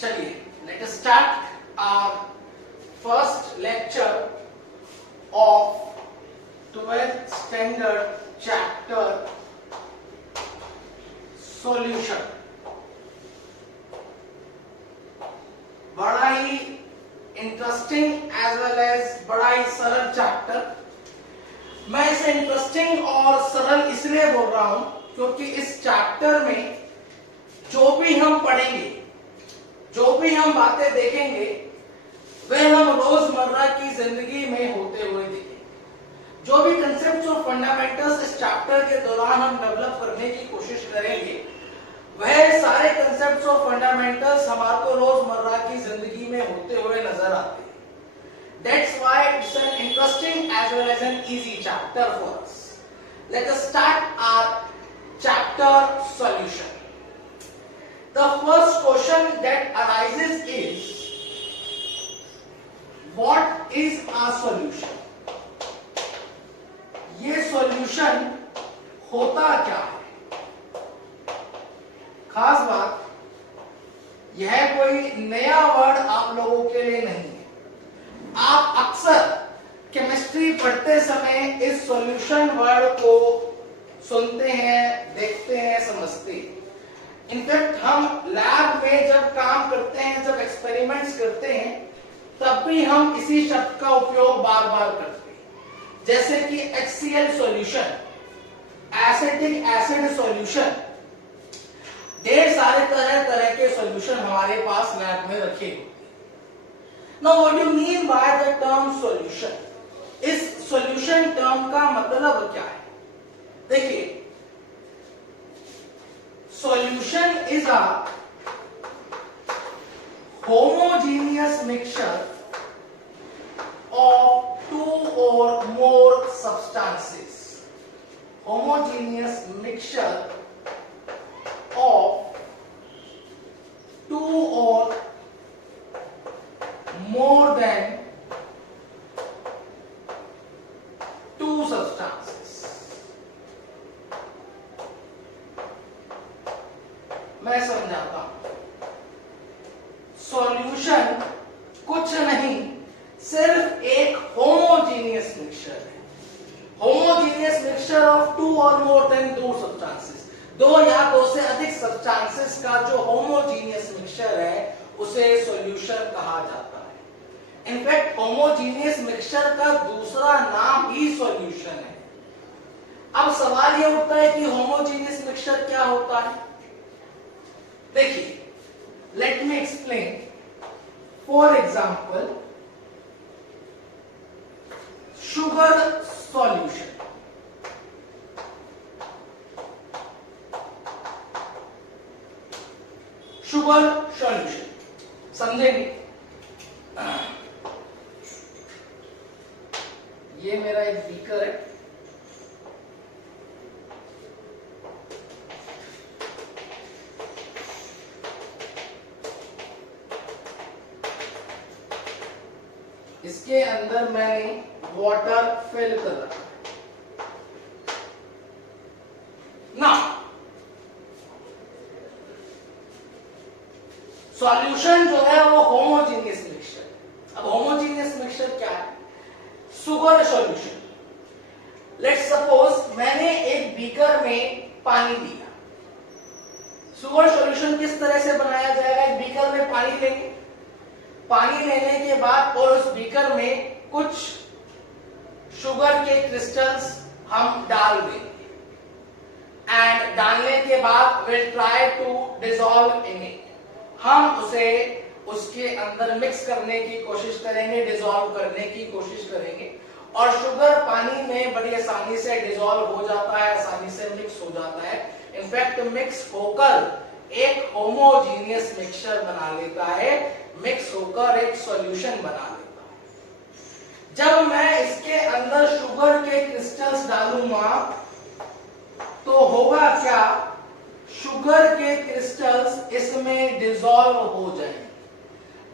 चलिए let us start our first lecture of 12th standard chapter solution। बड़ा ही interesting as well as बड़ा ही सरल chapter. मैं इसे इंटरेस्टिंग और सरल इसलिए बोल रहा हूं क्योंकि इस चैप्टर में जो भी हम पढ़ेंगे, जो भी हम बातें देखेंगे, वह हम रोजमर्रा की जिंदगी में होते हुए देखेंगे। जो भी कंसेप्ट और फंडामेंटल्स इस चैप्टर के दौरान हम डेवलप करने की कोशिश करेंगे, वह सारे कंसेप्ट्स और फंडामेंटल्स हमारे को रोजमर्रा की जिंदगी में होते हुए नजर आते हैं। That's why it's an interesting as well as an easy chapter for us. Let us start our chapter solution. The first question that arises is, what is a solution? ये solution होता क्या है? खास बात, यह कोई नया वर्ड आप लोगों के लिए नहीं है। आप अक्सर केमिस्ट्री पढ़ते समय इस सॉल्यूशन वर्ड को सुनते हैं, देखते हैं, समझते हैं। इनफैक्ट हम लैब में जब काम करते हैं, जब एक्सपेरिमेंट्स करते हैं, तब भी हम इसी शब्द का उपयोग बार बार करते हैं। जैसे कि HCl solution, acetic acid solution, ढेर सारे तरह तरह के सॉल्यूशन हमारे पास लैब में रखे होते हैं। Now what do you mean by the term solution? इस solution term का मतलब क्या है? देखिए, solution is a homogeneous mixture of two or more substances. Homogeneous mixture of two or more than two substances। मैं समझाता हूं। सॉल्यूशन कुछ नहीं, सिर्फ एक होमोजीनियस मिक्सचर है। होमोजीनियस मिक्सचर ऑफ टू और मोर देन टू सब्सटेंसेस, दो या दो से अधिक सब्सटेंसेस का जो होमोजीनियस मिक्सचर है, उसे सॉल्यूशन कहा जाता है। इनफैक्ट होमोजीनियस मिक्सचर का दूसरा नाम ही सॉल्यूशन है। अब सवाल यह उठता है कि होमोजीनियस मिक्सचर क्या होता है? देखिए, let me explain. For example, sugar solution. Sugar solution समझेंगे? ये मेरा एक बीकर है, इसके अंदर मैंने वाटर फिल कर रखा ना। सॉल्यूशन जो है वो होमोजीनियस मिक्सचर। अब होमोजीनियस मिक्सचर क्या है? Sugar solution. लेट्स सपोज मैंने एक बीकर में पानी दिया। शुगर सॉल्यूशन किस तरह से बनाया जाएगा? एक बीकर में पानी लेंगे, पानी लेने के बाद और उस बीकर में कुछ शुगर के क्रिस्टल्स हम डाल देंगे, एंड डालने के बाद will try to dissolve in it. हम उसे उसके अंदर मिक्स करने की कोशिश करेंगे, डिसॉल्व करने की कोशिश करेंगे, और शुगर पानी में बड़ी आसानी से डिसॉल्व हो जाता है, आसानी से मिक्स हो जाता है। इनफैक्ट मिक्स होकर एक होमोजीनियस मिक्सचर बना लेता है, मिक्स होकर एक सॉल्यूशन बना लेता है। जब मैं इसके अंदर शुगर के क्रिस्टल्स डालूंगा तो होगा क्या? शुगर के क्रिस्टल्स इसमें डिसॉल्व हो जाएंगे।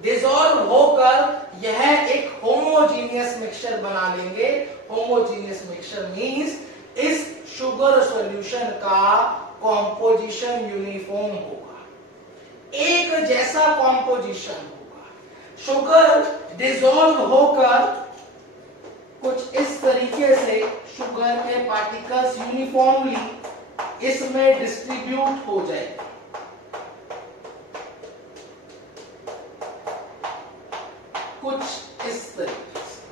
डिसॉल्व होकर यह एक होमोजीनियस मिक्सचर बना लेंगे। होमोजीनियस मिक्सचर मींस इस शुगर सॉल्यूशन का कॉम्पोजिशन यूनिफॉर्म होगा, एक जैसा कॉम्पोजिशन होगा। शुगर डिसॉल्व होकर कुछ इस तरीके से शुगर के पार्टिकल्स यूनिफॉर्मली इसमें डिस्ट्रीब्यूट हो जाएंगे। कुछ इस तरीके से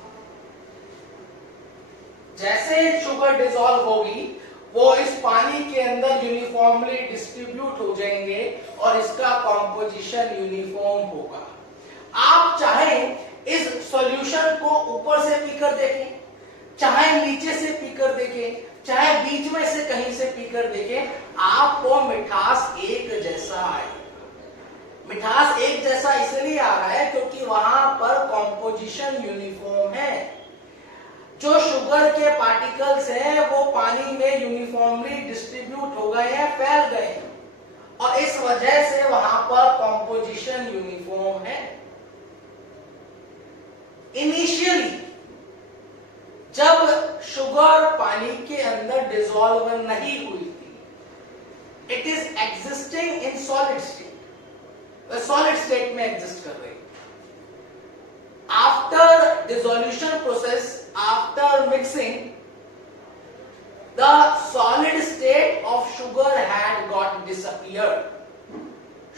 जैसे शुगर डिसॉल्व होगी वो इस पानी के अंदर यूनिफॉर्मली डिस्ट्रीब्यूट हो जाएंगे और इसका कॉम्पोजिशन यूनिफॉर्म होगा। आप चाहे इस सॉल्यूशन को ऊपर से पीकर देखें, चाहे नीचे से पीकर देखें, चाहे बीच में से कहीं से पीकर देखें, आपको मिठास एक जैसा आएगा। मिठास एक जैसा इसलिए आ रहा है क्योंकि वहां पर कॉम्पोजिशन यूनिफॉर्म है। जो शुगर के पार्टिकल्स हैं वो पानी में यूनिफॉर्मली डिस्ट्रीब्यूट हो गए हैं, फैल गए हैं, और इस वजह से वहां पर कॉम्पोजिशन यूनिफॉर्म है। इनिशियली जब शुगर पानी के अंदर डिसॉल्व नहीं हुई थी, it is existing in solid state, solid state में एग्जिस्ट कर रही। After dissolution process, after mixing, the solid state of sugar had got disappeared.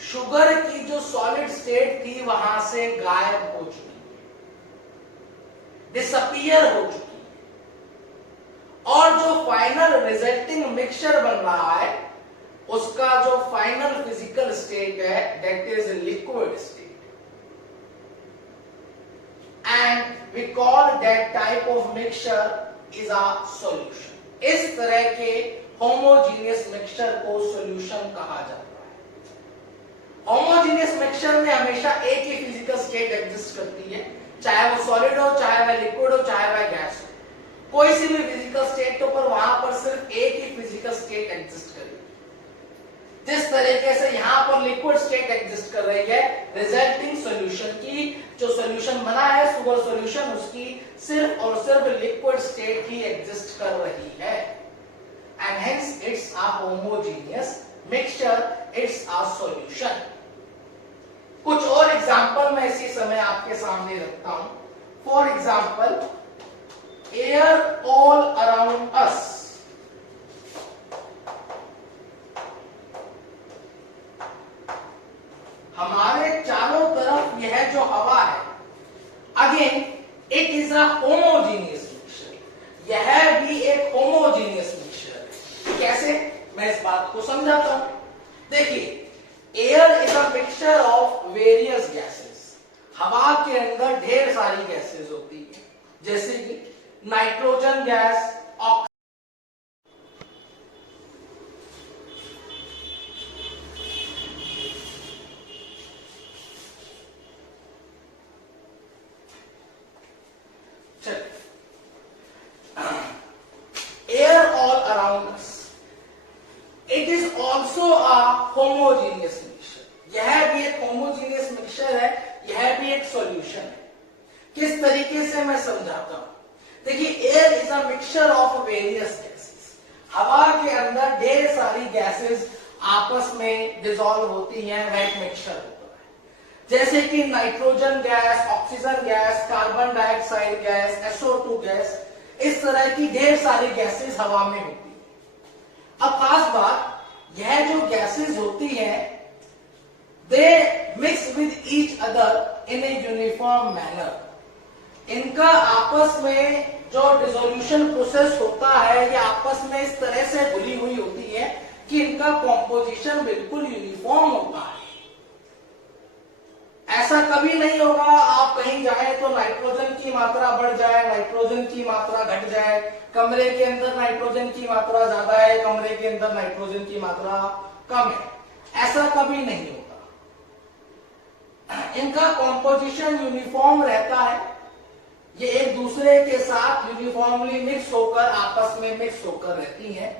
Sugar की जो सॉलिड स्टेट थी वहां से गायब हो चुकी है, डिसअपियर हो चुकी है, और जो फाइनल रिजल्टिंग मिक्सचर बन रहा है उसका जो फाइनल फिजिकल स्टेट है that is liquid state, and we call that type of mixture is a solution. इस तरह के होमोजीनियस मिक्सचर को सॉल्यूशन कहा जाता है। होमोजीनियस मिक्सचर में हमेशा एक ही फिजिकल स्टेट एग्जिस्ट करती है, चाहे वो सॉलिड हो, चाहे वह लिक्विड हो, चाहे वह गैस हो। कोई सी भी फिजिकल स्टेट हो पर वहां पर सिर्फ एक ही फिजिकल स्टेट एग्जिस्ट करेगी। जिस तरीके से यहां पर लिक्विड स्टेट एग्जिस्ट कर रही है, रिजल्टिंग सॉल्यूशन की जो सॉल्यूशन बना है शुगर सॉल्यूशन, उसकी सिर्फ और सिर्फ लिक्विड स्टेट ही एग्जिस्ट कर रही है, and hence it's a homogeneous mixture, it's a solution. कुछ और एग्जांपल मैं इसी समय आपके सामने रखता हूं। For example, air all around अस, हमारे चारों तरफ यह जो हवा है, again it is a homogeneous mixture. यह भी एक होमोजीनियस मिक्सचर है। कैसे, मैं इस बात को समझाता हूं। देखिए, air is a mixture of various gases. हवा के अंदर ढेर सारी गैसेस होती है, जैसे कि nitrogen gas, oxygen. Air all around us, it is also a homogeneous mixture. यह भी एक homogeneous mixture है, यह भी एक solution है। किस तरीके से मैं समझाता हूं। देखिए, air is a mixture of various gases. हवा के अंदर ढेर सारी गैसेस आपस में डिसॉल्व होती हैं, वह एक मिक्सचर होता है। जैसे कि nitrogen gas, oxygen gas, carbon dioxide gas, SO2 gas, इस तरह की ढेर सारी गैसेस हवा में होती है। अब खास बात, यह जो गैसेस होती हैं, they mix with each other in a uniform manner. इनका आपस में जो डिसोल्यूशन प्रोसेस होता है, ये आपस में इस तरह से घुली हुई होती है कि इनका कॉम्पोजिशन बिल्कुल यूनिफॉर्म होता है। ऐसा कभी नहीं होगा आप कहीं जाए तो नाइट्रोजन की मात्रा बढ़ जाए, नाइट्रोजन की मात्रा घट जाए, कमरे के अंदर नाइट्रोजन की मात्रा ज्यादा है, कमरे के अंदर नाइट्रोजन की मात्रा कम है। ऐसा कभी नहीं होगा। इनका कॉम्पोजिशन यूनिफॉर्म रहता है। ये एक दूसरे के साथ यूनिफॉर्मली मिक्स होकर, आपस में मिक्स होकर रहती हैं,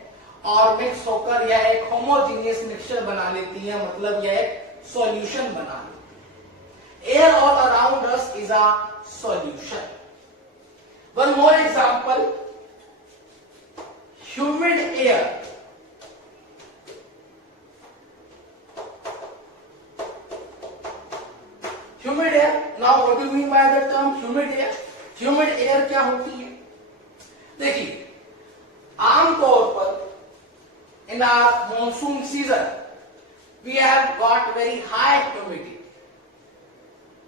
और मिक्स होकर यह एक होमोजीनियस मिक्सचर बना लेती है, मतलब यह एक सॉल्यूशन बना लेती है। Air all around us is a solution. One more example, humid air. Humid air. Humid air क्या होती है? देखिए, आमतौर पर in our monsoon season we have got very high humidity.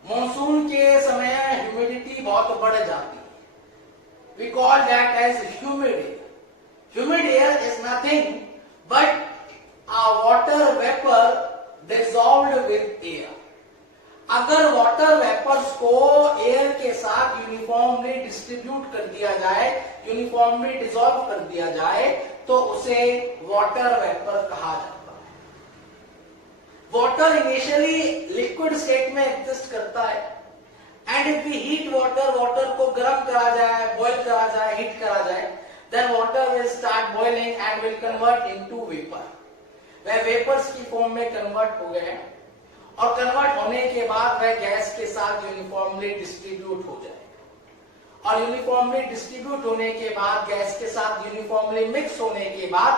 Monsoon के समय ह्यूमिडिटी बहुत बढ़ जाती है। We call that as humid air. Humid air is nothing but a water vapor dissolved with air। अगर वाटर वेपर्स को air के साथ यूनिफॉर्मली डिस्ट्रीब्यूट कर दिया जाए, यूनिफॉर्मली डिसॉल्व कर दिया जाए, तो उसे वाटर वेपर कहा जाता है। वाटर इनिशियली लिक्विड स्टेट में एग्जिस्ट करता है, and if we heat water, water को गर्म करा जाए, बॉईल करा जाए, हीट करा जाए, then water will start boiling and will convert into vapour. वह वेपर्स की फॉर्म में कन्वर्ट हो गए और कन्वर्ट होने के बाद वह गैस के साथ यूनिफॉर्मली डिस्ट्रीब्यूट हो जाएगा, और यूनिफॉर्मली डिस्ट्रीब्यूट होने के बाद, गैस के साथ यूनिफॉर्मली मिक्स होने के बाद,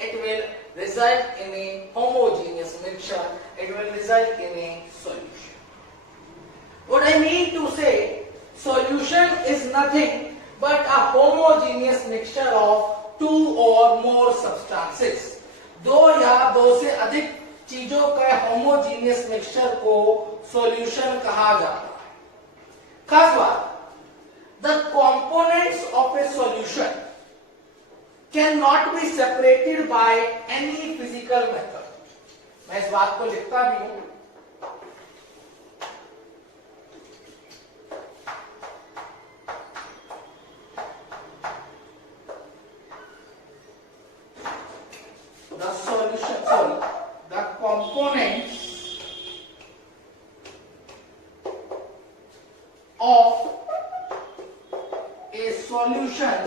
it will result in a homogeneous mixture, it will result in a solution. What I mean to say, solution is nothing but a homogeneous mixture of two or more substances। दो या दो से अधिक चीजों का होमोजीनियस मिक्सचर को solution कहा जाता है। खास बात, the components of a solution cannot be separated by any physical method। मैं इस बात को लिखता भी हूं। The components of a solution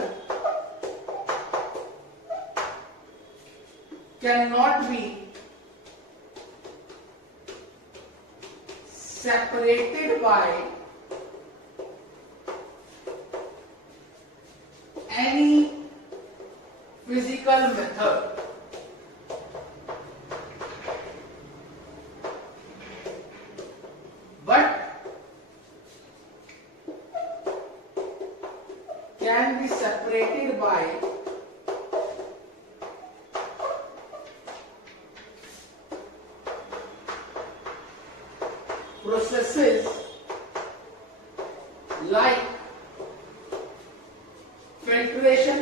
cannot be separated by any physical method। Can be separated by processes like filtration,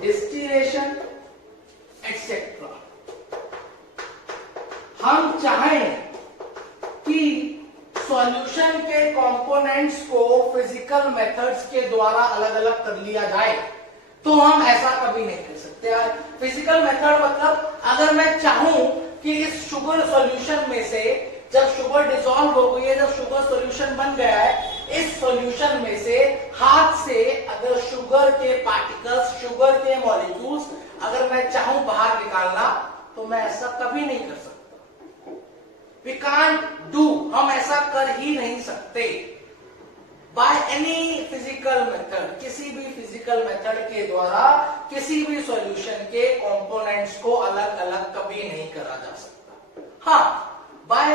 distillation, etc। हम चाहें कि सॉल्यूशन के कंपोनेंट्स को फिजिकल मेथड्स के द्वारा अलग अलग कर लिया जाए, तो हम ऐसा कभी नहीं कर सकते। फिजिकल मेथड मतलब, अगर मैं चाहूं कि इस शुगर सॉल्यूशन में से, जब शुगर डिसॉल्व हो गई है, जब शुगर सॉल्यूशन बन गया है, इस सॉल्यूशन में से हाथ से अगर शुगर के पार्टिकल्स, शुगर के मॉलिक्यूल्स अगर मैं चाहूं बाहर निकालना, तो मैं ऐसा कभी नहीं कर सकता। We can't do, हम ऐसा कर ही नहीं सकते। By any physical method, किसी भी फिजिकल मेथड के द्वारा किसी भी सॉल्यूशन के कंपोनेंट्स को अलग अलग कभी नहीं करा जा सकता। हाँ, by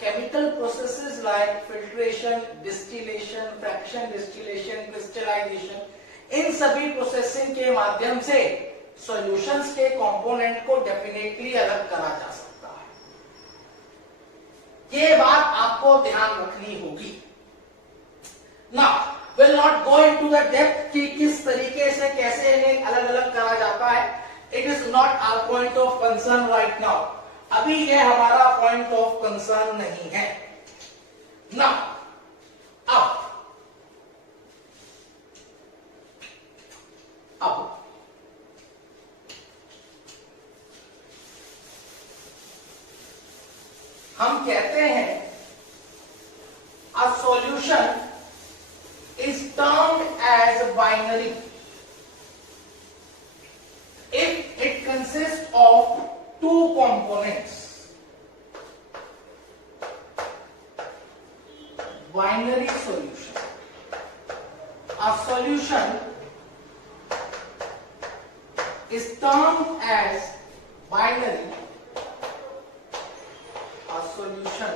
chemical processes like filtration, distillation, fraction distillation, crystallization, इन सभी प्रोसेसिंग के माध्यम से सॉल्यूशंस के कंपोनेंट को डेफिनेटली अलग करा जा सकता है। ये बात आपको ध्यान रखनी होगी। Now, we'll not go into the depth कि किस तरीके से कैसे इन्हें अलग अलग करा जाता है। It is not our point of concern right now। अभी ये हमारा point of concern नहीं है। Now, अब हम कहते हैं a solution is termed as binary if it consists of two components। Binary solution, a solution is termed as binary solution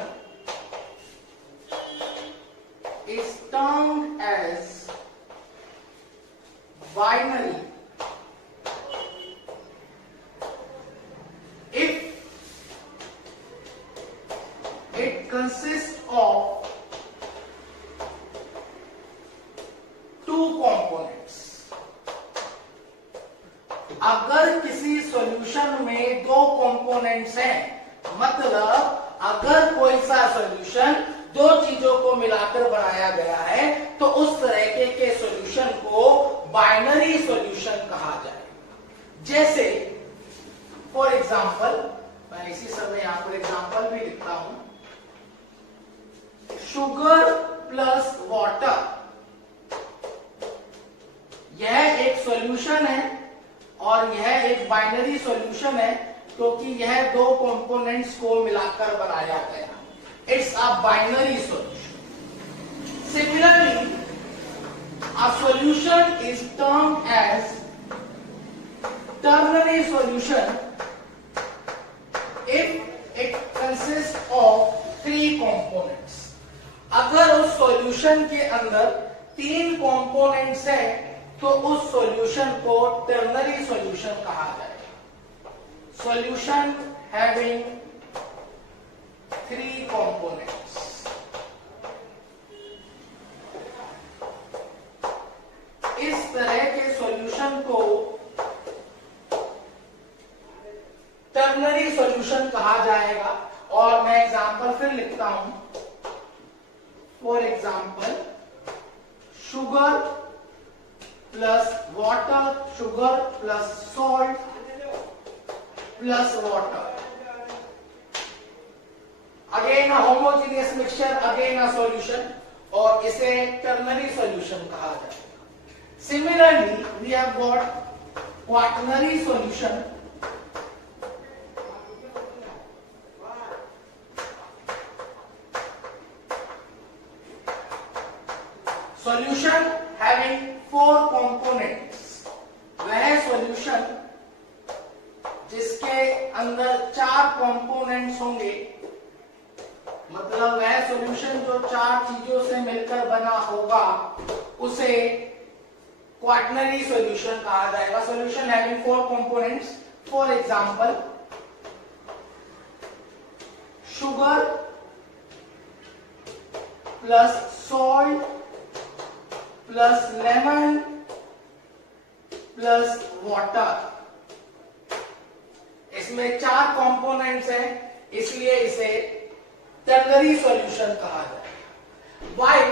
is termed as binary if it consists of two components. अगर किसी solution में दो components हैं, मतलब अगर कोई सा solution दो चीजों को मिलाकर बनाया गया है तो उस तरह के सॉल्यूशन को बाइनरी सॉल्यूशन कहा जाएगा। जैसे फॉर एग्जांपल, मैं इसी समय यहां पर एग्जांपल भी लिखता हूं, शुगर प्लस वाटर, यह एक सॉल्यूशन है और यह एक बाइनरी सॉल्यूशन है क्योंकि यह दो कंपोनेंट्स को मिलाकर बनाया गया। It's a binary solution. Similarly a solution is termed as ternary solution if it consists of three components. अगर उस सॉल्यूशन के अंदर तीन कंपोनेंट्स हैं तो उस सॉल्यूशन को टर्नरी सॉल्यूशन कहा जाएगा। Solution having three components. इस तरह के सॉल्यूशन को टर्नरी सॉल्यूशन कहा जाएगा। और मैं एग्जांपल फिर लिखता हूं, for example sugar plus water, sugar plus salt plus water, again a homogeneous mixture, again a solution, और इसे टर्नरी सॉल्यूशन कहा जाएगा। Similarly, we have got quaternary solution. Solution having four components. वह solution जिसके अंदर चार components होंगे, मतलब वह solution जो चार चीजों से मिलकर बना होगा उसे क्वाटरनरी सॉल्यूशन कहा जाएगा। Solution having four components, for example sugar plus salt plus lemon plus water. इसमें चार कंपोनेंट्स हैं, इसलिए इसे टर्नरी सॉल्यूशन कहा जाएगा। While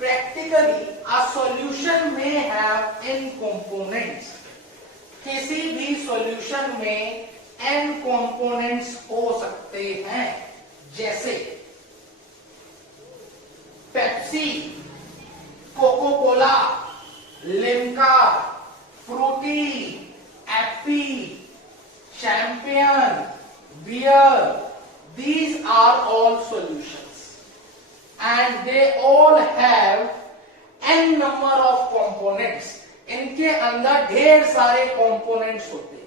practically a solution may have n components. किसी भी सॉल्यूशन में n components हो सकते हैं, जैसे Pepsi, Coca Cola, Limca, Frooti, Appy, champagne, beer. These are all solutions and they all have n number of components. इनके अंदर ढेर सारे कंपोनेंट्स होते हैं।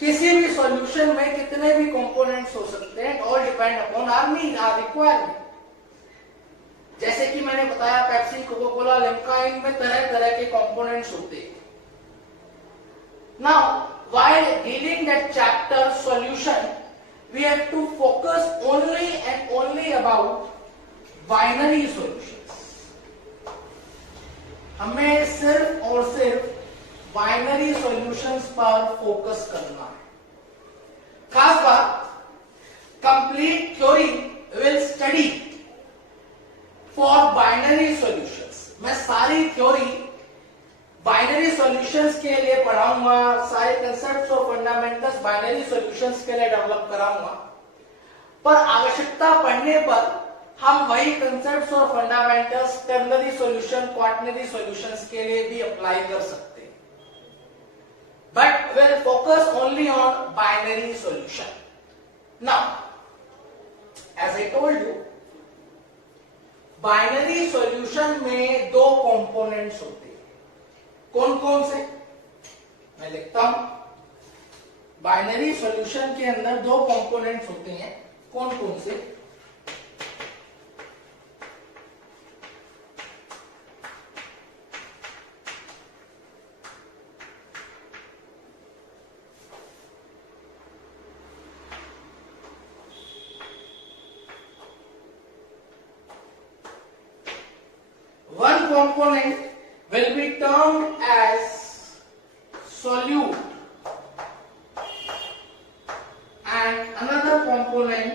किसी भी सॉल्यूशन में कितने भी कंपोनेंट्स हो सकते हैं, all depend upon our need, our requirement. जैसे कि मैंने बताया पेप्सी, कोको कोला, लिम्का, इनमें तरह तरह के कंपोनेंट्स होते हैं। Now while dealing that chapter solution, we have to focus only and only about binary solutions. हमें सिर्फ और सिर्फ बाइनरी सॉल्यूशंस पर फोकस करना है। खास बात, complete theory will study for binary solutions. मैं सारी थ्योरी बाइनरी सॉल्यूशंस के लिए पढ़ाऊंगा, सारे कंसेप्ट्स और फंडामेंटल्स बाइनरी सॉल्यूशंस के लिए डेवलप कराऊंगा। पर आवश्यकता पड़ने पर हम वही कंसेप्ट्स और fundamentals ternary solution, quaternary solutions के लिए भी अप्लाई कर सकते हैं। But will focus only on binary solution. Now as I told you, binary solution में दो कंपोनेंट्स होते हैं। कौन कौन से? मैं लिखता हूं, बाइनरी सॉल्यूशन के अंदर दो कंपोनेंट्स होते हैं, कौन कौन से? One component will be termed as solute and another component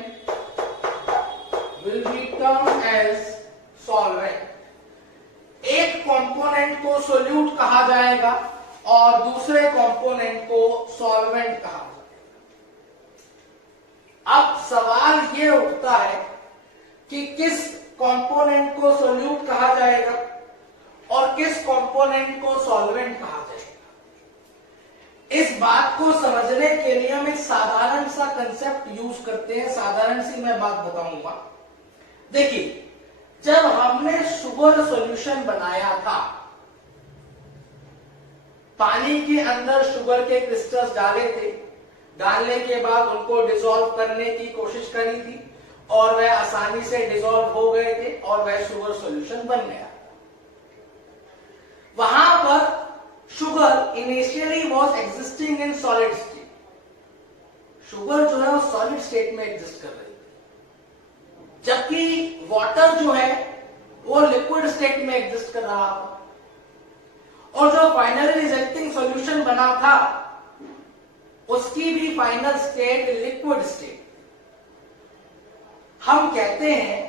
will be termed as solvent. एक कंपोनेंट को सोल्यूट कहा जाएगा और दूसरे कंपोनेंट को सॉल्वेंट कहा जाएगा। अब सवाल ये उठता है कि किस कंपोनेंट को सोल्यूट कहा जाएगा और किस कंपोनेंट को सॉल्वेंट कहा जाएगा। इस बात को समझने के लिए हम एक साधारण सा कंसेप्ट यूज करते हैं, साधारण सी मैं बात बताऊंगा। देखिए, जब हमने शुगर सॉल्यूशन बनाया था, पानी के अंदर शुगर के क्रिस्टल्स डाले थे, डालने के बाद उनको डिसॉल्व करने की कोशिश करी थी और वह आसानी से डिसॉल्व हो गए थे और वह शुगर सॉल्यूशन बन गया। वहां पर sugar initially was existing in solid state. Sugar जो है वो सॉलिड स्टेट में एग्जिस्ट कर रही थी, जबकि वाटर जो है वो लिक्विड स्टेट में एग्जिस्ट कर रहा था। और जो फाइनली रिजल्टिंग सॉल्यूशन बना था उसकी भी फाइनल स्टेट लिक्विड स्टेट। हम कहते हैं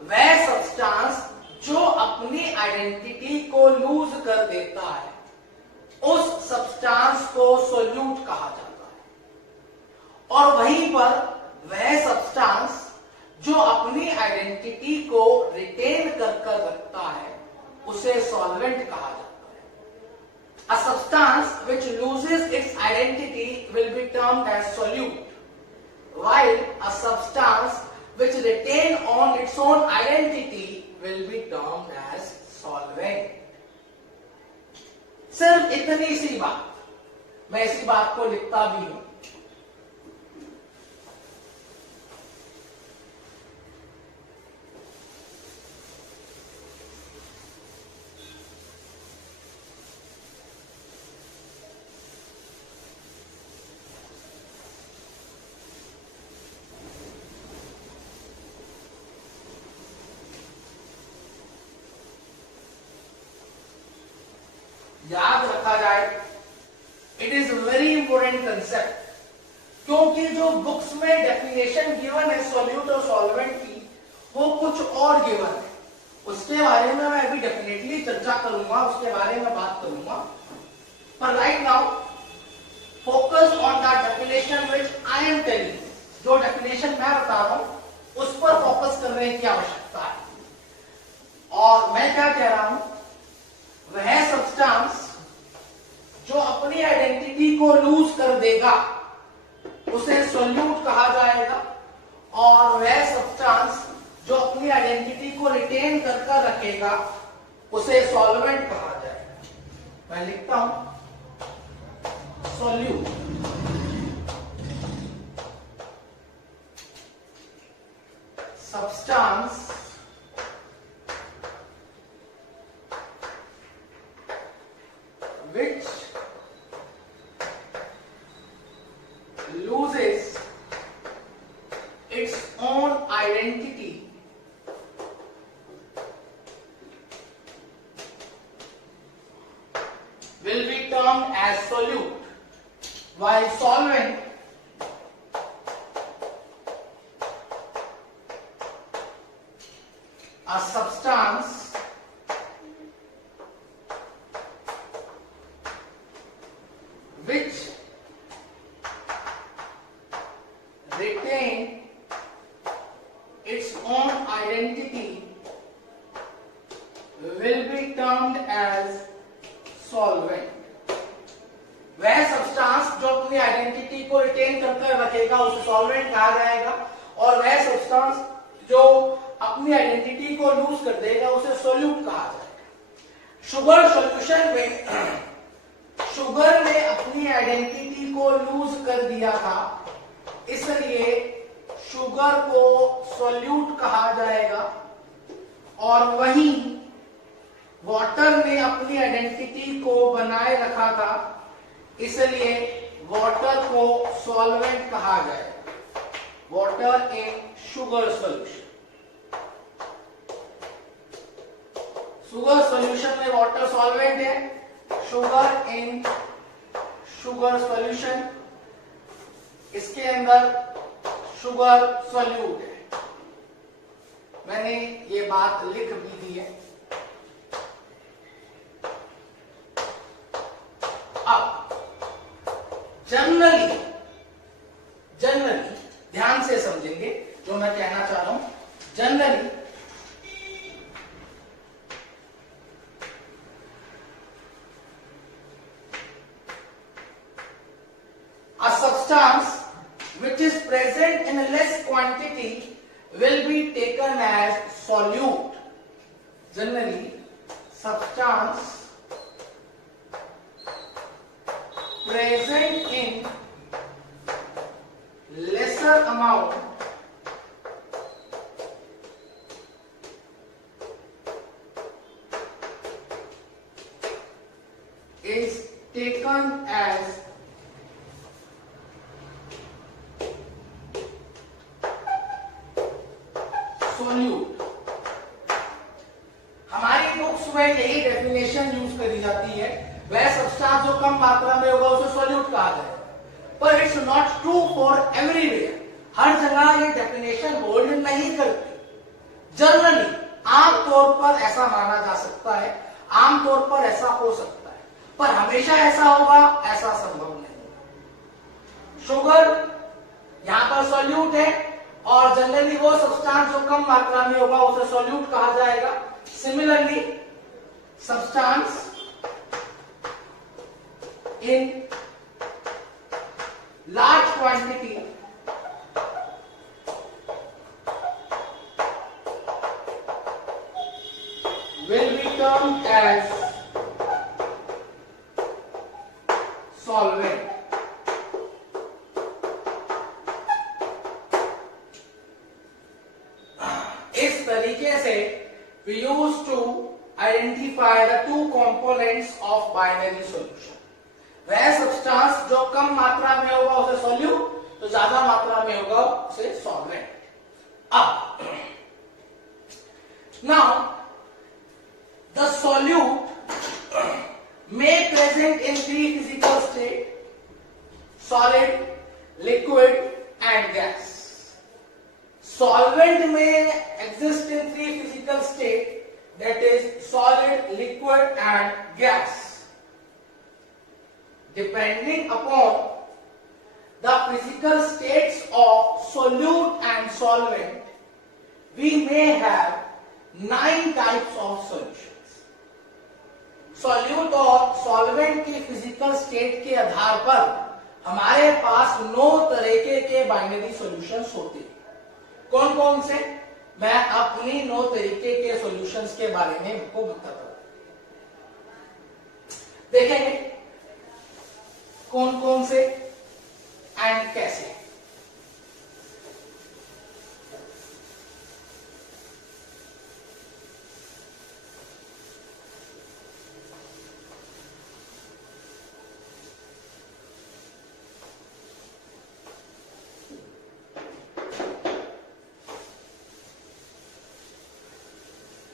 वह सब्सटेंस जो अपनी आइडेंटिटी को लूज कर देता है उस सब्सटेंस को सोल्यूट कहा जाता है, और वहीं पर वह सब्सटेंस जो अपनी आइडेंटिटी को रिटेन कर रखता है उसे सॉल्वेंट कहा जाता है। A substance which loses its identity will be termed as solute, while a substance which retain on its own identity will be termed as solvent. सिर्फ इतनी सी बात, मैं इसी बात को लिखता भी हूं। याद रखा जाए, it is very important concept, क्योंकि जो बुक्स में डेफिनेशन गिवन है सॉल्यूट और सॉल्वेंट की वो कुछ और गिवन है। उसके बारे में मैं अभी डेफिनेटली चर्चा करूंगा, उसके बारे में बात करूंगा, पर right now focus on that definition which I am telling. जो डेफिनेशन मैं बता रहा हूं उस पर फोकस करने की आवश्यकता है। और मैं क्या कह रहा हूं, वह सब्सटेंस जो अपनी आइडेंटिटी को लूज कर देगा उसे सोल्यूट कहा जाएगा, और वह सब्सटेंस जो अपनी आइडेंटिटी को रिटेन कर रखेगा उसे सॉल्वेंट कहा जाएगा। मैं लिखता हूं solute. Substance which loses its own identity will be termed as solute, while solvent a substance which retain its own identity will be termed as solvent. वह सब्सटेंस जो अपनी आइडेंटिटी को रिटेन करके रखेगा उसे सॉल्वेंट कहा जाएगा, और वह सब्सटेंस जो अपनी आइडेंटिटी को लूज कर देगा उसे सोल्यूट कहा जाएगा। शुगर सॉल्यूशन में शुगर ने अपनी आइडेंटिटी को लूज कर दिया था, इसलिए शुगर को सॉल्यूट कहा जाएगा, और वहीं वाटर ने अपनी आइडेंटिटी को बनाए रखा था, इसलिए वाटर को सॉल्वेंट कहा जाएगा। Water in sugar solution, sugar solution में वाटर सॉल्वेंट है, शुगर इन शुगर सॉल्यूशन, इसके अंदर शुगर सॉल्यूट है। मैंने ये बात लिख भी दी है। अब जनरली ध्यान से समझेंगे जो मैं कहना चाह रहा हूं। Generally a substance which is present in a less quantity will be taken as solute. Generally, substance present in lesser amount is taken as solute. हमारी बुक्स में यही डेफिनेशन यूज करी जाती है, वह सब्सटेंस जो कम मात्रा में होगा उसे सॉल्यूट कहा जाएगा, पर it's not true for everywhere. हर जगह ये डेफिनेशन होल्ड नहीं करती। जनरली आमतौर पर ऐसा माना जा सकता है, आमतौर पर ऐसा हो सकता है, पर हमेशा ऐसा होगा ऐसा संभव नहीं। शुगर यहां पर सॉल्यूट है, और जनरली वो सब्सटेंस जो कम मात्रा में होगा उसे सॉल्यूट कहा जाएगा। Similarly substance in large quantity will be termed as solvent. इस तरीके से we used to identify the two components of binary solution. वह सब्सटेंस जो कम मात्रा में होगा उसे सॉल्यूट, तो ज्यादा मात्रा में होगा उसे सॉल्वेंट। अब now the solute may present in three physical state: solid, liquid and gas. Solvent may exist in three physical state, that is solid, liquid and gas. Depending upon the physical states of solute and solvent, we may have 9 types of solutions. Solute और solvent की physical state के आधार पर हमारे पास 9 तरीके के binary solutions होते हैं। कौन कौन से? मैं अपनी 9 तरीके के सॉल्यूशंस के बारे में आपको बताता हूं। देखेंगे कौन कौन से एंड कैसे।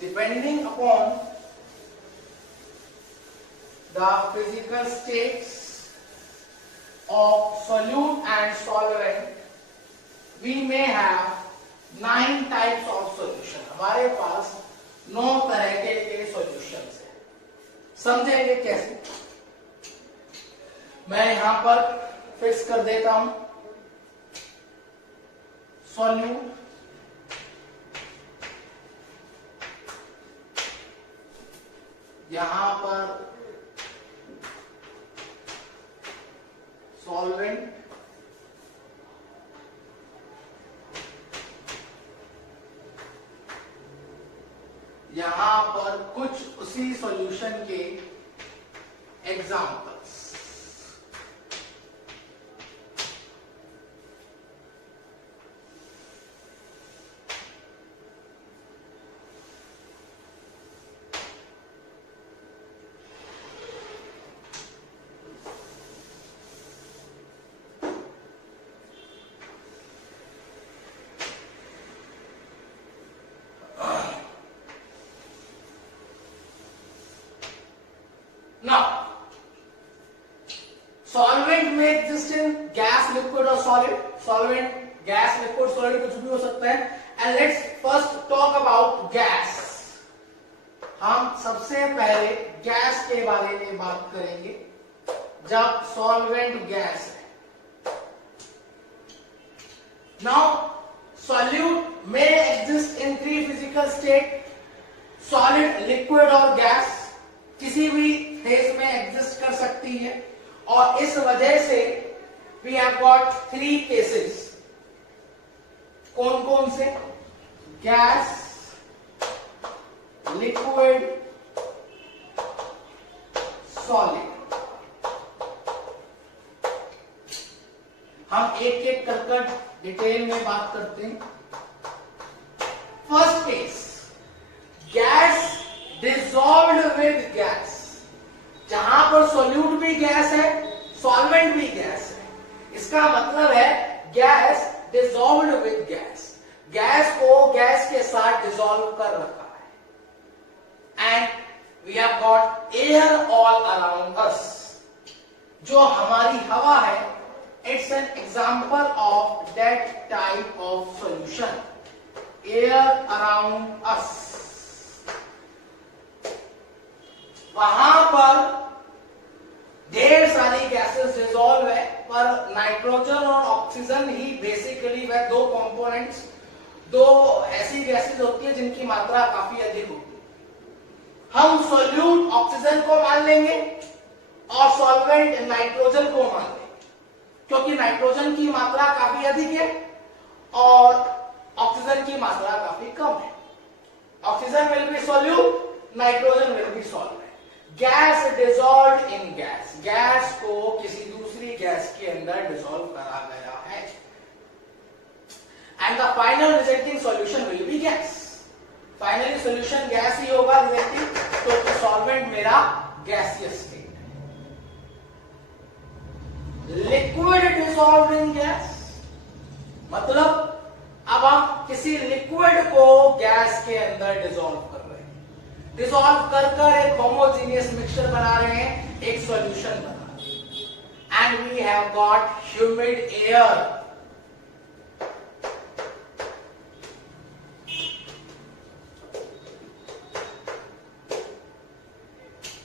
Depending upon the physical states of solute and solvent, we may have 9 types of solution. हमारे पास 9 तरह के सॉल्यूशंस हैं। समझेंगे कैसे? मैं यहां पर फिक्स कर देता हूं सॉल्यूट, यहां पर सॉल्वेंट, यहां पर कुछ उसी सॉल्यूशन के examples. Now, solvent may exist in gas, liquid or solid. Solvent, gas, liquid, solid कुछ भी हो सकता है. And let's first talk about gas. हम सबसे पहले गैस के बारे में बात करेंगे जब सॉल्वेंट गैस है. Now, solute may exist in three physical state: solid, liquid और gas. किसी भी फेज में एग्जिस्ट कर सकती है और इस वजह से we have got three cases. कौन कौन से? Gas, liquid, solid. हम एक एक कर डिटेल में बात करते हैं. First case, gas dissolved with gas. जहां पर सोल्यूट भी गैस है, सॉल्वेंट भी गैस है. इसका मतलब है gas dissolved with gas. Gas को गैस के साथ डिसॉल्व कर रखा है. And we have got air all around us. जो हमारी हवा है, it's an example of that type of solution. Air around us. वहां पर ढेर सारी गैसेस डिसॉल्व है, पर नाइट्रोजन और ऑक्सीजन ही बेसिकली वह दो कंपोनेंट्स, दो ऐसी गैसेस होती है जिनकी मात्रा काफी अधिक होती है. हम सोल्यूट ऑक्सीजन को मान लेंगे और सॉल्वेंट नाइट्रोजन को मान लेंगे, क्योंकि नाइट्रोजन की मात्रा काफी अधिक है और ऑक्सीजन की मात्रा काफी कम है. Oxygen will be solute, nitrogen will be solvent. Gas dissolved in gas. Gas को किसी दूसरी गैस के अंदर डिसॉल्व करा गया है. And the final resulting solution will be gas. Finally solution gas ही होगा रिजल्टिंग. तो सॉल्वेंट मेरा गैसियस स्टेट है. लिक्विड डिसॉल्व्ड इन गैस मतलब अब हम किसी लिक्विड को गैस के अंदर डिसॉल्व कर रहे हैं. डिसॉल्व कर एक होमोजीनियस मिक्सचर बना रहे हैं, एक सॉल्यूशन बना रहे हैं. And we have got humid air.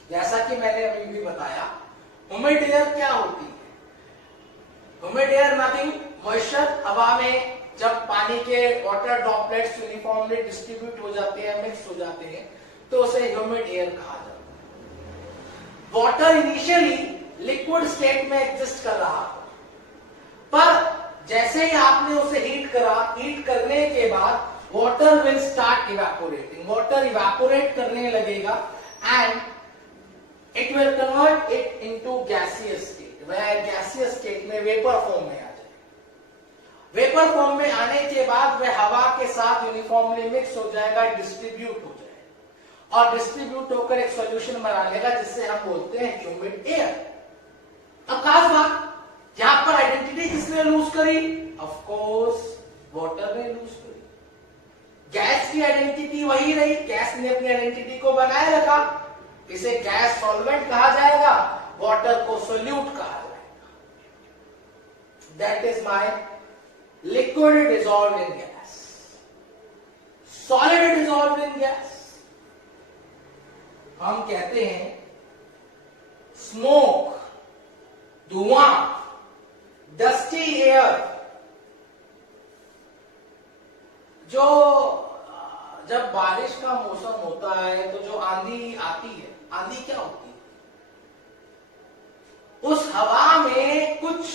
जैसा कि मैंने अभी भी बताया, ह्यूमिड एयर क्या होती है? Humid air nothing, moisture. हवा में जब पानी के वाटर ड्रॉपलेट्स यूनिफॉर्मली डिस्ट्रीब्यूट हो जाते हैं, मिक्स हो जाते हैं, तो उसे ह्यूमिड एयर कहा जाता है. वाटर इनिशियली लिक्विड स्टेट में एग्जिस्ट कर रहा था, पर जैसे ही आपने उसे हीट करा, हीट करने के बाद water will start evaporating. Water evaporate करने लगेगा and it will convert it into gaseous state. वह गैसियस स्टेट में वेपर फॉर्म में आ जाए. वेपर फॉर्म में आने के बाद वह हवा के साथ यूनिफॉर्मली मिक्स हो जाएगा, डिस्ट्रीब्यूट हो जाएगा और डिस्ट्रीब्यूट होकर एक सॉल्यूशन बना लेगा जिससे हम बोलते हैं ह्यूमिड एयर. अब खास बात, यहां पर आइडेंटिटी किसने लूज करी? ऑफ कोर्स वाटर ने लूज करी. गैस की आइडेंटिटी वही रही, गैस ने अपनी आइडेंटिटी को बनाए रखा. इसे गैस सॉल्वेंट कहा जाएगा, वाटर को सोल्यूट कहा जाएगा. That is my liquid dissolved in gas. Solid dissolved in gas हम कहते हैं स्मोक, धुआं, डस्टी एयर. जो जब बारिश का मौसम होता है तो जो आंधी आती है, आंधी क्या होती है? उस हवा में कुछ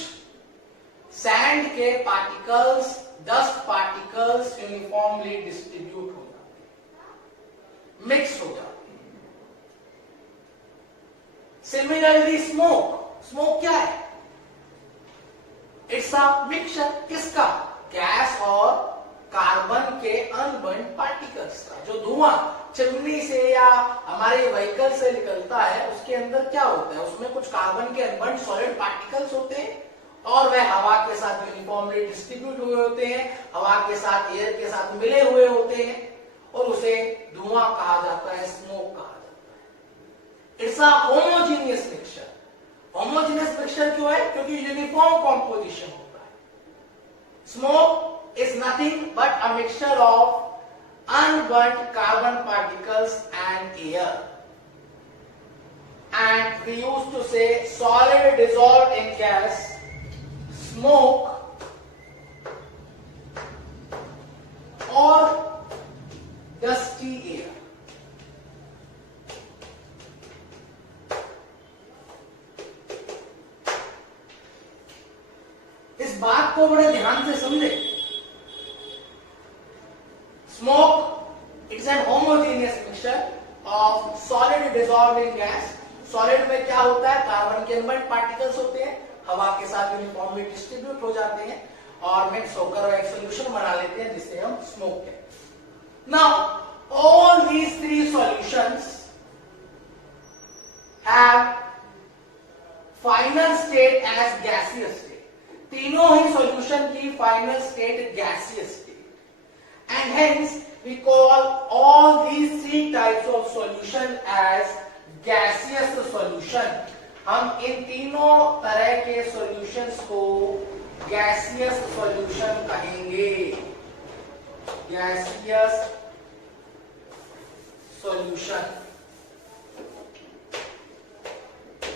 सैंड के particles, dust particles uniformly distribute हो जाते हैं, मिक्स हो जाते हैं. सिमिलरली स्मोक क्या है? It's a mixture. किसका? गैस और कार्बन के अनबर्न्ड पार्टिकल्स का. जो धुआं चिमनी से या हमारे व्हीकल से निकलता है, उसके अंदर क्या होता है? उसमें कुछ कार्बन के अनबर्न्ड सॉलिड पार्टिकल्स होते हैं और वह हवा के साथ यूनिफॉर्मली डिस्ट्रीब्यूट हुए होते हैं, हवा के साथ, एयर के साथ मिले हुए होते हैं और उसे धुआं कहा जाता है, स्मोक कहा जाता है. It's a homogeneous mixture. Homogeneous mixture क्यों है? क्योंकि यूनिफॉर्म कॉम्पोजिशन होता है। Smoke is nothing but a mixture of unburnt carbon particles and air, and we used to say solid dissolved in gas, smoke or dusty air। इस बात को बड़े ध्यान से समझे। Smoke it's an homogeneous mixture of solid dissolved in gas. Solid में क्या होता है? कार्बन के अनबर्न्ड पार्टिकल्स होते हैं, हवा के साथ यूनिफॉर्मली डिस्ट्रीब्यूट हो जाते हैं और मिक्स होकर एक सॉल्यूशन बना लेते हैं जिसे हम स्मोक कहते हैं। Now all these three solutions have final state as gaseous state. तीनों ही सॉल्यूशन की final state gaseous state, and hence we call all these three types of solution as gaseous solution। हम इन तीनों तरह के solutions को gaseous solution कहेंगे। gaseous solution।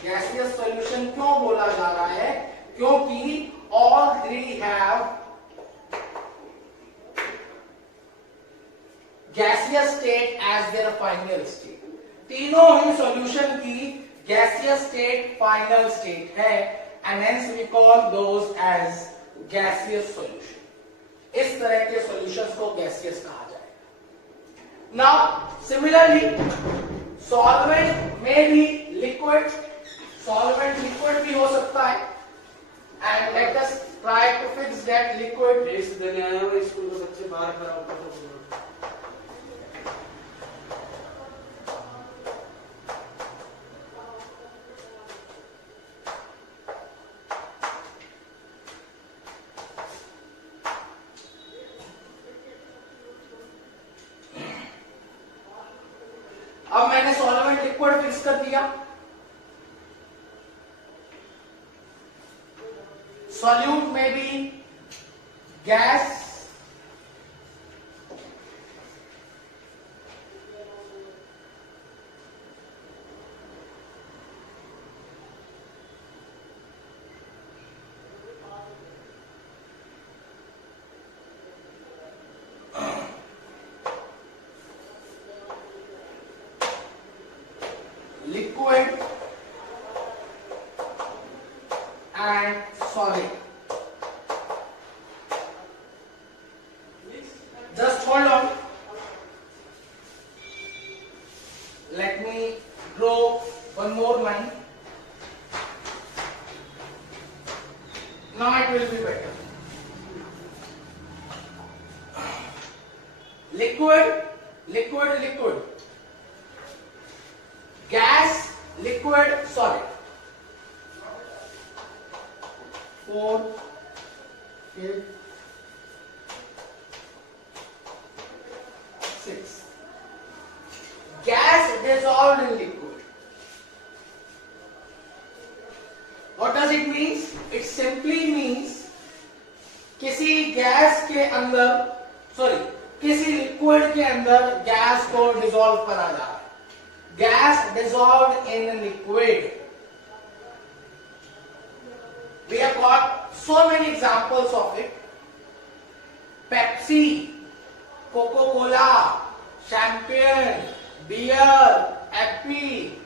gaseous solution क्यों बोला जा रहा है? क्योंकि all three have gaseous state as their final state. तीनों ही सॉल्यूशन की गैसियस स्टेट फाइनल स्टेट है, and hence we call those as gaseous solution. इस तरह के सॉल्यूशंस को गैसियस कहा जाएगा। नाउ सिमिलरली सॉल्वेंट में भी लिक्विड, सॉल्वेंट लिक्विड भी हो सकता है, and let us try to fix that liquid. इस देने आए हो स्कूल के बच्चे बाहर खड़ा होकर तो अब मैंने सॉल्वेंट लिक्विड फिक्स कर दिया। सॉल्यूट में भी gas, liquid and solid। Just hold on, let me draw one more line। Now it will be better। liquid, liquid, liquid, gas, liquid, solid। 4, 8, 6। gas dissolved in liquid। What does it means? It simply means किसी gas के अंदर, sorry, किसी liquid के अंदर gas को dissolve करा जा रहा है। gas dissolved in liquid। We have got so many examples of it। Pepsi, Coca-Cola, champagne, beer, Appy,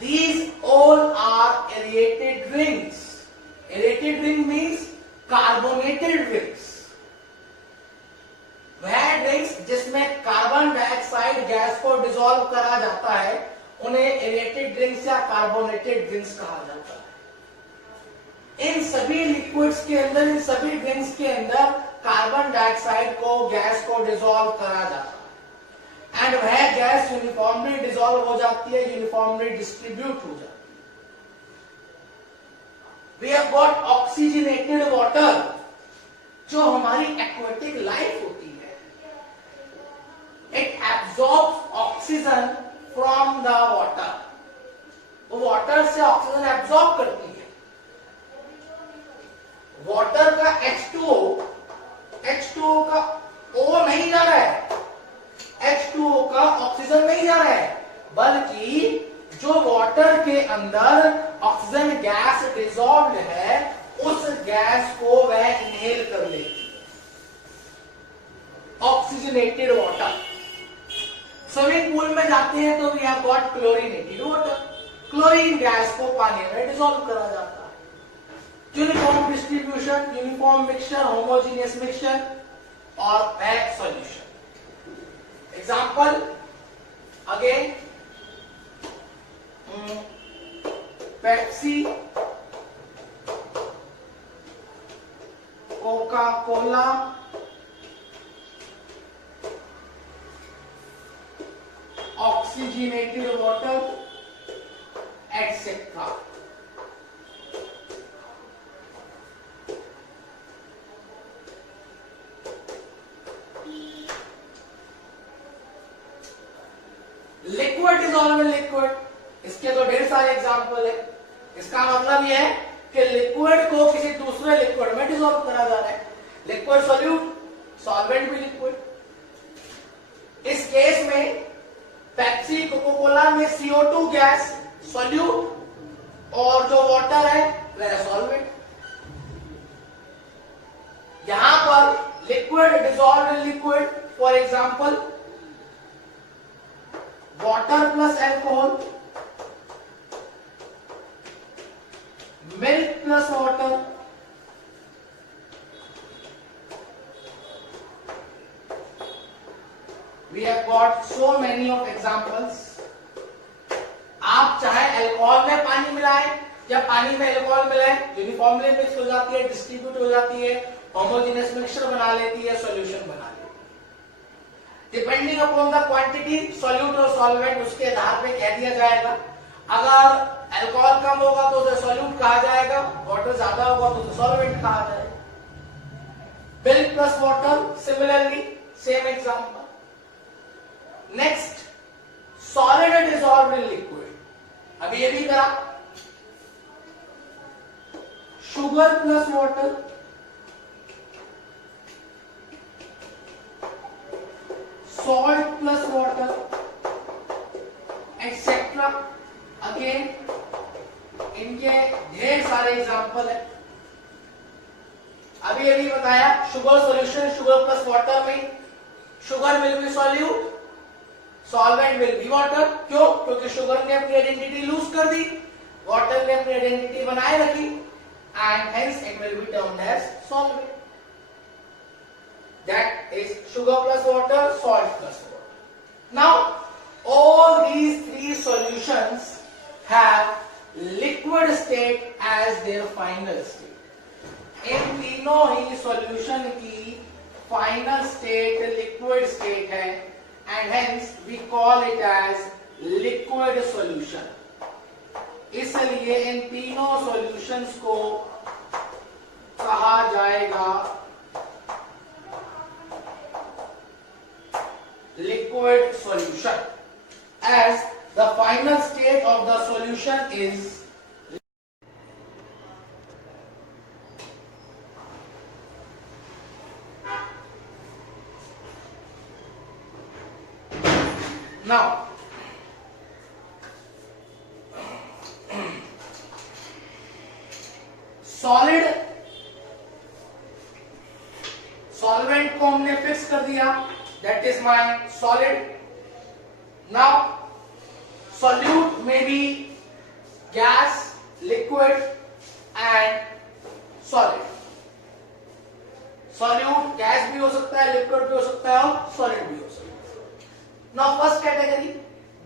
these all are aerated drinks। Aerated drink means carbonated drinks। वह drinks जिसमें carbon dioxide gas को dissolve करा जाता है उन्हें aerated drinks या carbonated drinks कहा जाता है। इन सभी लिक्विड्स के अंदर, इन सभी ड्रिंक्स के अंदर कार्बन डाइऑक्साइड को, गैस को डिसॉल्व करा जाता है, एंड वह गैस यूनिफॉर्मली डिसॉल्व हो जाती है, यूनिफॉर्मली डिस्ट्रीब्यूट हो जाती है। We have got oxygenated water, जो हमारी एक्वेटिक लाइफ होती है। It absorbs oxygen from the water। से ऑक्सीजन एब्जॉर्ब करती है। वाटर का H2O का O नहीं जा रहा है, H2O का ऑक्सीजन नहीं जा रहा है, बल्कि जो वाटर के अंदर ऑक्सीजन गैस डिसॉल्व्ड है उस गैस को वह इनहेल कर लेती है। Oxygenated water. स्विमिंग पूल में जाते हैं तो we have got chlorinated water. Chlorine gas को पानी में डिसॉल्व करा जाता है। Uniform distribution, uniform mixture, homogeneous mixture और a solution. Example again Pepsi, Coca Cola, oxygenated water etcetera. Liquid dissolve in liquid, इसके तो ढेर सारे एग्जांपल है। इसका मतलब यह है कि लिक्विड को किसी दूसरे लिक्विड में डिसॉल्व करा जा रहा है। लिक्विड सॉल्यूट, सॉल्वेंट भी लिक्विड। इस केस में पेप्सी कोका कोला में CO2 गैस सॉल्यूट और जो वाटर है वह सॉल्वेंट। यहां पर liquid dissolve in liquid, for example water plus alcohol, milk plus water, we have got so many of examples। आप चाहे अल्कोहल में पानी मिलाएं या पानी में अल्कोहल मिलाएं, यूनिफॉर्मली मिक्स हो जाती है, डिस्ट्रीब्यूट हो जाती है, होमोजेनियस मिक्सचर बना लेती है, सॉल्यूशन बना लेती है। Depending upon the quantity solute और सॉल्वेंट उसके आधार पे कह दिया जाएगा। अगर अल्कोहल कम होगा तो उसे सॉल्यूट कहा जाएगा, वाटर ज्यादा होगा तो उसे सॉल्वेंट कहा जाएगा। Milk plus water, similarly same example. Next, solid dissolved in liquid. अभी ये भी करा, sugar plus water, salt plus water etcetera. Again इनके ढेर सारे एग्जांपल है। अभी अभी बताया sugar solution, sugar plus water में sugar will be solute, solvent will be water. क्यों? क्योंकि शुगर ने अपनी आइडेंटिटी लूज कर दी, वाटर ने अपनी आइडेंटिटी बनाए रखी, and hence it will be termed as solvent. That is sugar plus water, salt plus water. Now all these three solutions have liquid state as their final state। इन तीनों ही solution की final state liquid state है, and hence we call it as liquid solution. इसलिए इन तीनों solutions को कहा जाएगा liquid solution, as the final state of the solution is now solid solvent को हमने फिक्स कर दिया, that is my solid। Now solute may be gas, liquid and solid। solute gas भी हो सकता है, लिक्विड भी हो सकता है और सॉलिड भी हो सकता है। Now first category,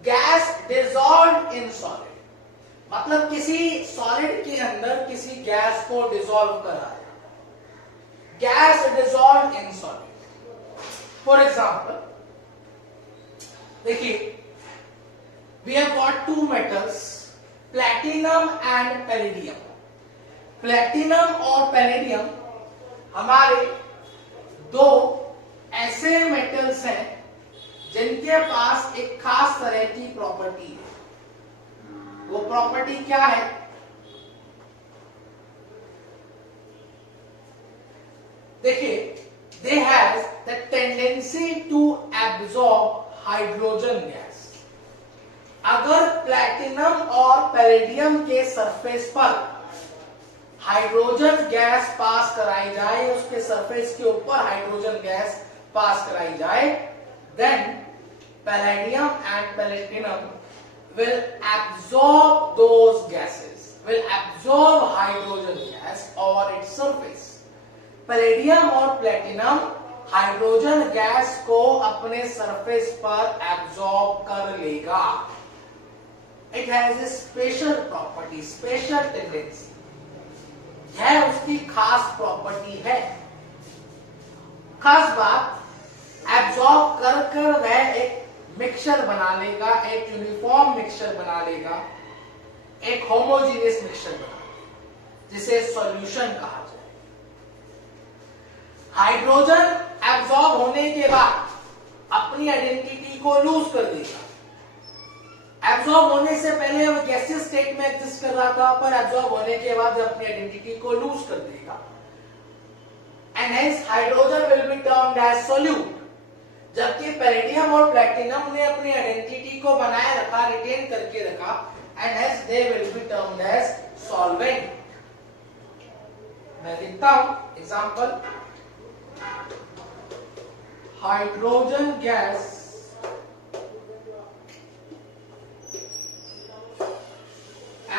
gas dissolved in solid, मतलब किसी सॉलिड के अंदर किसी गैस को डिसॉल्व कराया। Gas dissolve in solid, for example देखिए, we have got two metals, platinum and palladium। platinum और palladium हमारे दो ऐसे मेटल्स हैं जिनके पास एक खास तरह की प्रॉपर्टी है। वो प्रॉपर्टी क्या है? देखिए, they have the tendency to absorb hydrogen gas. अगर प्लैटिनम और पैलेडियम के सरफेस पर हाइड्रोजन गैस पास कराई जाए, उसके सरफेस के ऊपर हाइड्रोजन गैस पास कराई जाए, then palladium and platinum will absorb those gases, will absorb hydrogen gas over its surface. Palladium और प्लैटिनम हाइड्रोजन गैस को अपने सरफेस पर एब्जॉर्ब कर लेगा। It has a special property, special tendency, यह उसकी खास प्रॉपर्टी है। खास बात, एब्जॉर्ब कर कर वह एक मिक्सचर बना लेगा, एक यूनिफॉर्म मिक्सचर बना लेगा, एक होमोजीनियस मिक्सचर बना, जिसे सॉल्यूशन कहा जाए। हाइड्रोजन एब्जॉर्ब होने के बाद अपनी आइडेंटिटी को लूज कर देगा। एब्जॉर्ब होने से पहले वह गैसियस स्टेट में एग्जिस्ट कर रहा था, पर एब्जॉर्ब होने के बाद अपनी आइडेंटिटी को लूज कर देगा, and hence hydrogen will be termed as solute. जबकि पैलेडियम और प्लैटिनम ने अपनी आइडेंटिटी को बनाए रखा, रिटेन करके रखा, and hence they will be termed as solvent. मैं लिखता हूं example, hydrogen gas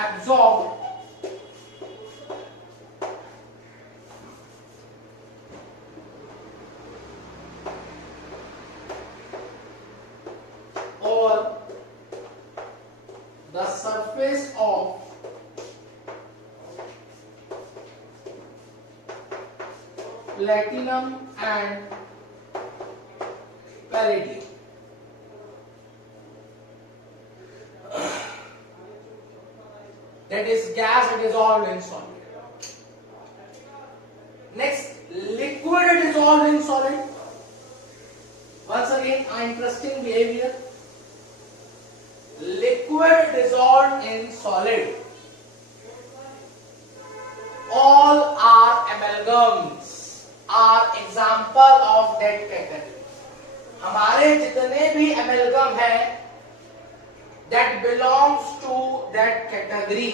absorb or the surface of platinum and palladium. That is gas dissolved in solid. Next, liquid dissolved in solid. Once again, interesting behavior. Liquid dissolved in solid. All are amalgams, are example of that category. हमारे जितने भी amalgam हैं, that belongs to that category,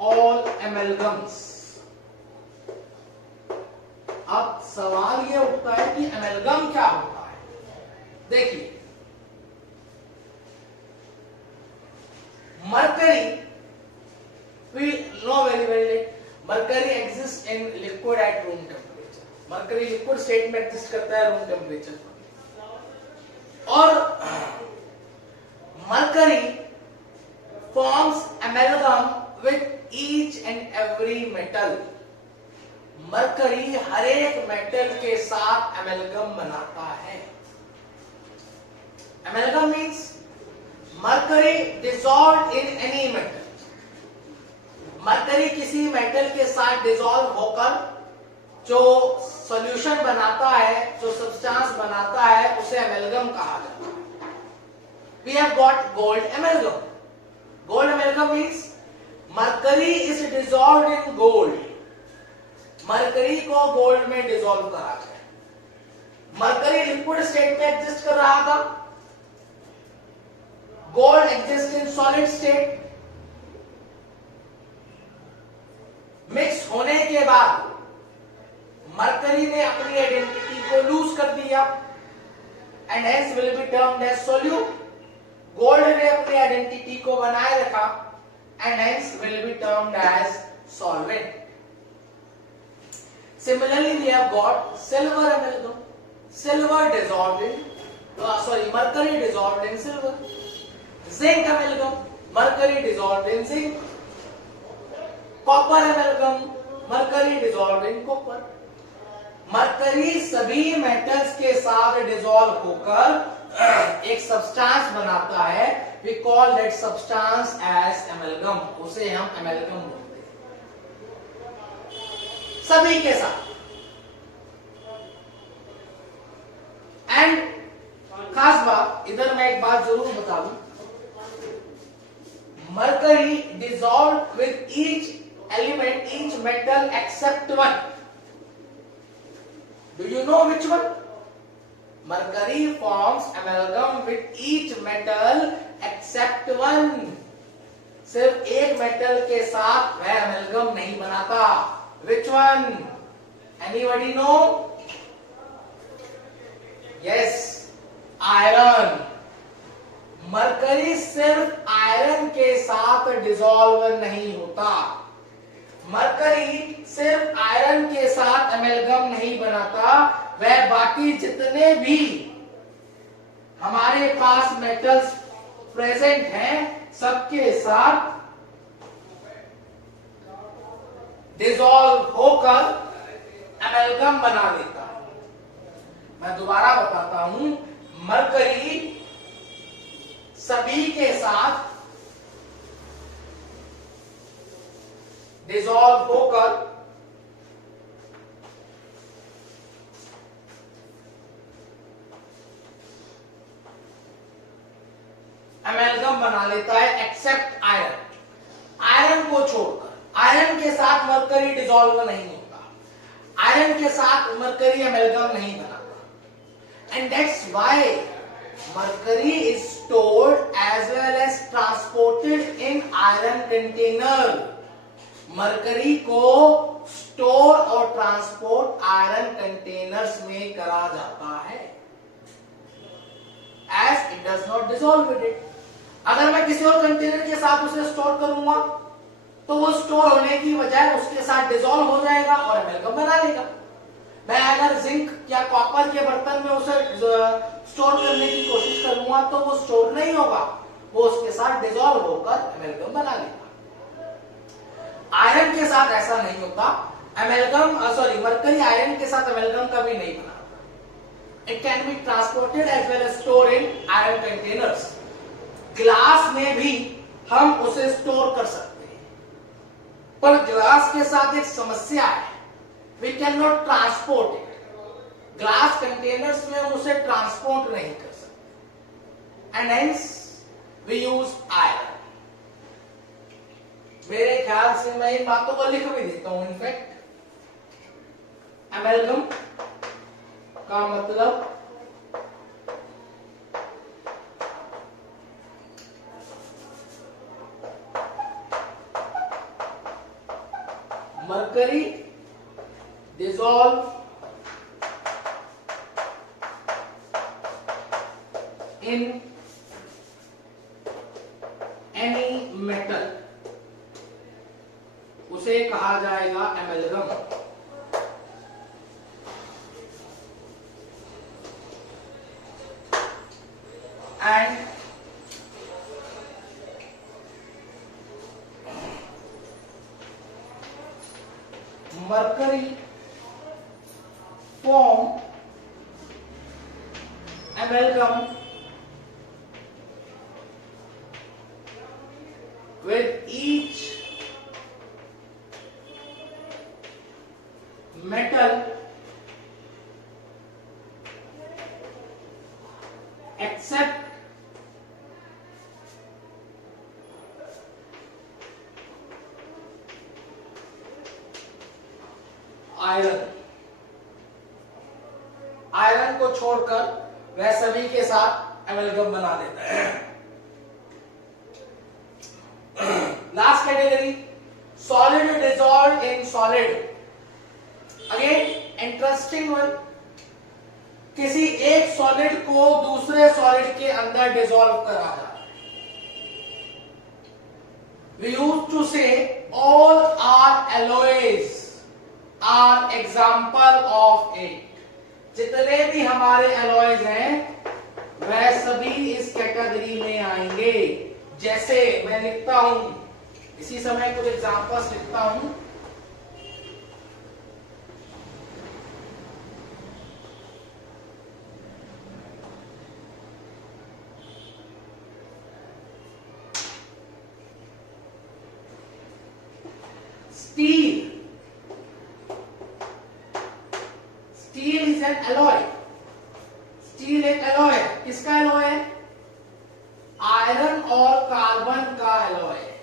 all amalgams. अब सवाल ये उठता है कि amalgam क्या होता है? देखिए, mercury, we know very well, mercury exists in liquid at room temperature. mercury liquid state में exist करता है room temperature पर, और mercury forms amalgam with each and every metal. mercury हर एक मेटल के साथ amalgam बनाता है। amalgam means mercury dissolved in any metal. mercury किसी मेटल के साथ डिसॉल्व होकर जो सॉल्यूशन बनाता है, जो सब्सटेंस बनाता है, उसे एमेलगम कहा जाता है। We have got gold amalgam. Gold amalgam means mercury is dissolved in gold. Mercury को गोल्ड में डिसॉल्व करा गया। मरकरी लिक्विड स्टेट में एग्जिस्ट कर रहा था, gold exist in solid state. Mix होने के बाद मरकरी ने अपनी आइडेंटिटी को लूज कर दिया and hence will be termed as solute. Gold ने अपनी आइडेंटिटी को बनाए रखा and hence will be termed as solvent. Similarly, we have got silver amalgam. Silver dissolved in, mercury dissolved in silver. Zinc amalgam. Mercury dissolved in zinc. Copper amalgam. Mercury dissolved in copper. Mercury सभी metals के साथ dissolve होकर एक substance बनाता है। We call that substance as amalgam. उसे हम amalgam बोलते हैं। सभी के साथ। एंड खास बात, इधर मैं एक बात जरूर बता दूं, mercury dissolved with each element, each metal except one. Do you know which one? Mercury forms amalgam with each metal except one. सिर्फ एक मेटल के साथ वह amalgam नहीं बनाता. Which one? Anybody know? Yes, iron. Mercury सिर्फ iron के साथ डिसॉल्व नहीं होता. मरकरी सिर्फ आयरन के साथ एमेल्गम नहीं बनाता, वह बाकी जितने भी हमारे पास मेटल्स प्रेजेंट हैं सबके साथ डिसॉल्व होकर एमेल्गम बना देता है. मैं दोबारा बताता हूं, मरकरी सभी के साथ डिसॉल्व होकर एमेल्गम बना लेता है एक्सेप्ट आयरन. आयरन को छोड़कर, आयरन के साथ मरकरी डिसॉल्व नहीं होता, आयरन के साथ मरकरी एमेल्गम नहीं बनाता. And that's why mercury is stored as well as transported in iron container. Mercury को स्टोर और ट्रांसपोर्ट आयरन कंटेनर्स में करा जाता है, as it does not dissolve with it. अगर मैं किसी और कंटेनर के साथ उसे स्टोर करूंगा तो वो स्टोर होने की बजाय उसके साथ डिसॉल्व हो जाएगा और एमेल्गम बना लेगा. मैं अगर जिंक या कॉपर के बर्तन में उसे स्टोर करने की कोशिश करूंगा तो वो स्टोर नहीं होगा, वो उसके साथ डिसॉल्व होकर एमेल्गम बना लेगा. आयरन के साथ ऐसा नहीं होता. एमेल्गम मरकरी आयरन के साथ एमेल्गम कभी नहीं बनाता. It can be transported as well as store in iron containers. Glass में भी हम उसे स्टोर कर सकते हैं, पर ग्लास के साथ एक समस्या है, we cannot transport it. Glass containers में हम उसे ट्रांसपोर्ट नहीं कर सकते, and hence we use iron. मेरे ख्याल से मैं इन बातों को लिख भी देता हूं. इनफैक्ट एमेल्गम का मतलब mercury dissolve in any metal, उसे कहा जाएगा amalgam. And mercury form amalgam with each metal except iron. Iron को छोड़कर वह सभी के साथ एमेल्गम बना देता है. Last category, solid dissolve in solid. Again interesting one. किसी एक सॉलिड को दूसरे सॉलिड के अंदर डिसॉल्व करा जाता है. We use to say all are alloys are example of it. जितने भी हमारे एलॉयज हैं वह सभी इस कैटेगरी में आएंगे. जैसे मैं लिखता हूं, इसी समय कुछ एग्जांपल्स लिखता हूं. Steel. Steel is an alloy. Steel एक एलॉय है. किसका एलॉय है? आयरन और कार्बन का एलॉय है.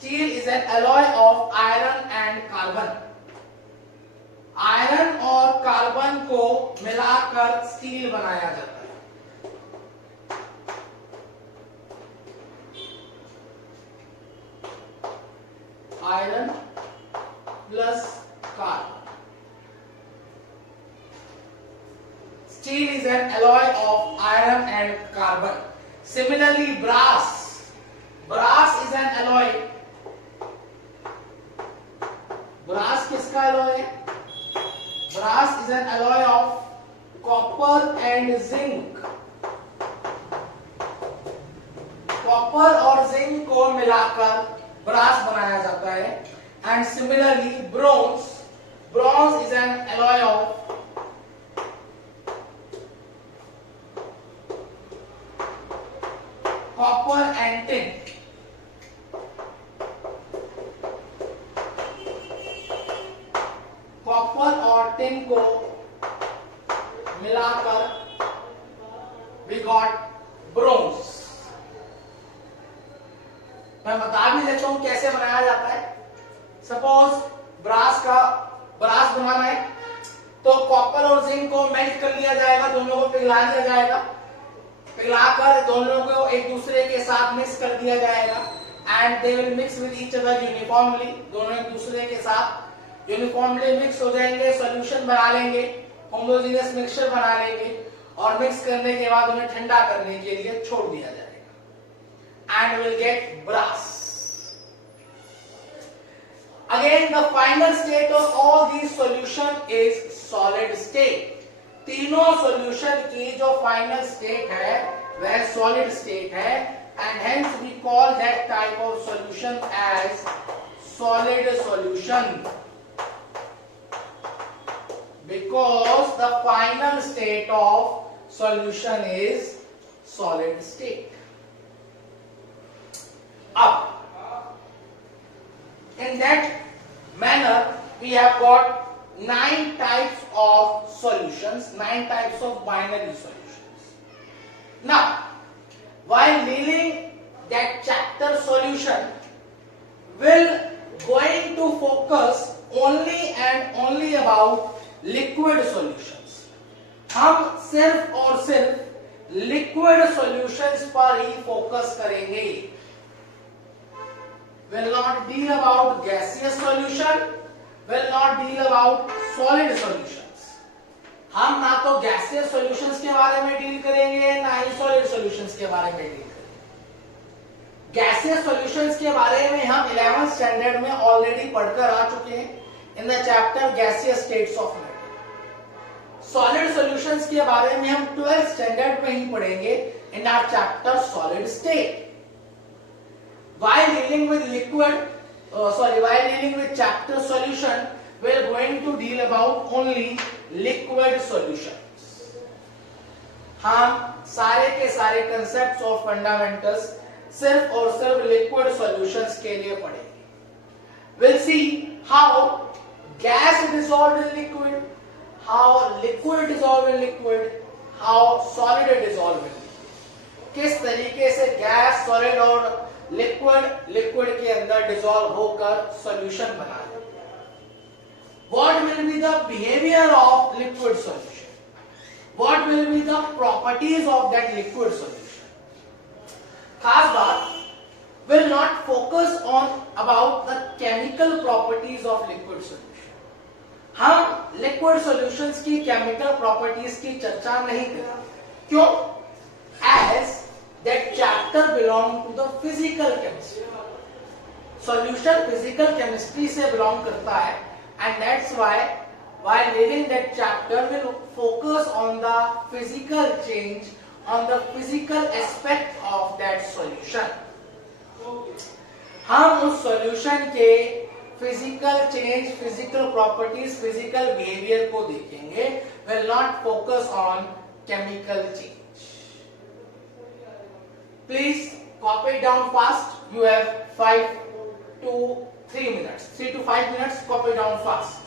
Steel is an alloy of iron and carbon. Iron और कार्बन को मिलाकर स्टील बनाया जाता है। Iron plus carbon. Steel is an alloy of iron and carbon. Similarly, brass. Brass is an alloy. Brass किसका alloy है? Brass is an alloy of copper and zinc. Copper और zinc को मिलाकर brass बनाया जाता है. And similarly, bronze. Bronze is an alloy of copper and tin. Copper और tin को मिलाकर वी गॉट ब्रोंज। मैं बता भी देता हूं कैसे बनाया जाता है। सपोज ब्रास बनाना है तो कॉपर और जिंक को मेल्ट कर लिया जाएगा, दोनों को पिघला दिया जाएगा। पिघलाकर दोनों को एक दूसरे के साथ मिक्स कर दिया जाएगा and they will mix with each other uniformly. दोनों एक दूसरे के साथ यूनिफॉर्मली मिक्स हो जाएंगे, सॉल्यूशन बना लेंगे, होमोजेनियस मिक्सचर बना लेंगे और मिक्स करने के बाद उन्हें ठंडा करने के लिए छोड़ दिया जाएगा and will get brass. Again the final state of all these solution is solid state. तीनों सॉल्यूशन की जो फाइनल स्टेट है वह सॉलिड स्टेट है and hence we call that type of solution as solid solution because the final state of solution is solid state. अब in that manner we have got 9 types of solutions, 9 types of binary solutions. Now, while dealing that chapter solution, will going to focus only and only about liquid solutions. हम सिर्फ और सिर्फ liquid solutions पर ही focus करेंगे। Will not deal about gaseous solution, will not deal about solid solutions. हम ना तो gaseous solutions के बारे में डील करेंगे ना ही solid solutions के बारे में डील करेंगे। gaseous solutions के बारे में हम 11th स्टैंडर्ड में ऑलरेडी पढ़कर आ चुके हैं in the chapter gaseous states of matter। solid solutions के बारे में हम 12th स्टैंडर्ड में ही पढ़ेंगे in our chapter solid state। While dealing with while dealing with chapter solution, we are going to deal about only liquid solutions. हम सारे के सारे concepts और fundamentals सिर्फ और सिर्फ liquid solutions के लिए पढ़ेंगे। We'll see how gas dissolved in liquid, how liquid dissolved in liquid, how solid dissolved in liquid। किस तरीके से गैस, सॉलिड और लिक्विड के अंदर डिसॉल्व होकर सॉल्यूशन बना है। What will be the behavior of liquid solution? What will be the properties of that liquid solution? खास बात will not focus on about the chemical properties of liquid solution. हम liquid solutions की chemical properties की चर्चा नहीं करेंगे। क्यों? As that chapter belong to the physical chemistry. Solution physical chemistry से belong करता है and that's why while reading that chapter will focus on the physical change, on the physical aspect of that solution. हम उस solution के physical change, physical properties, physical behavior को देखेंगे, will not focus on chemical change. Please copy it down fast. You have 5 to 3 minutes. 3 to 5 minutes. Copy it down fast.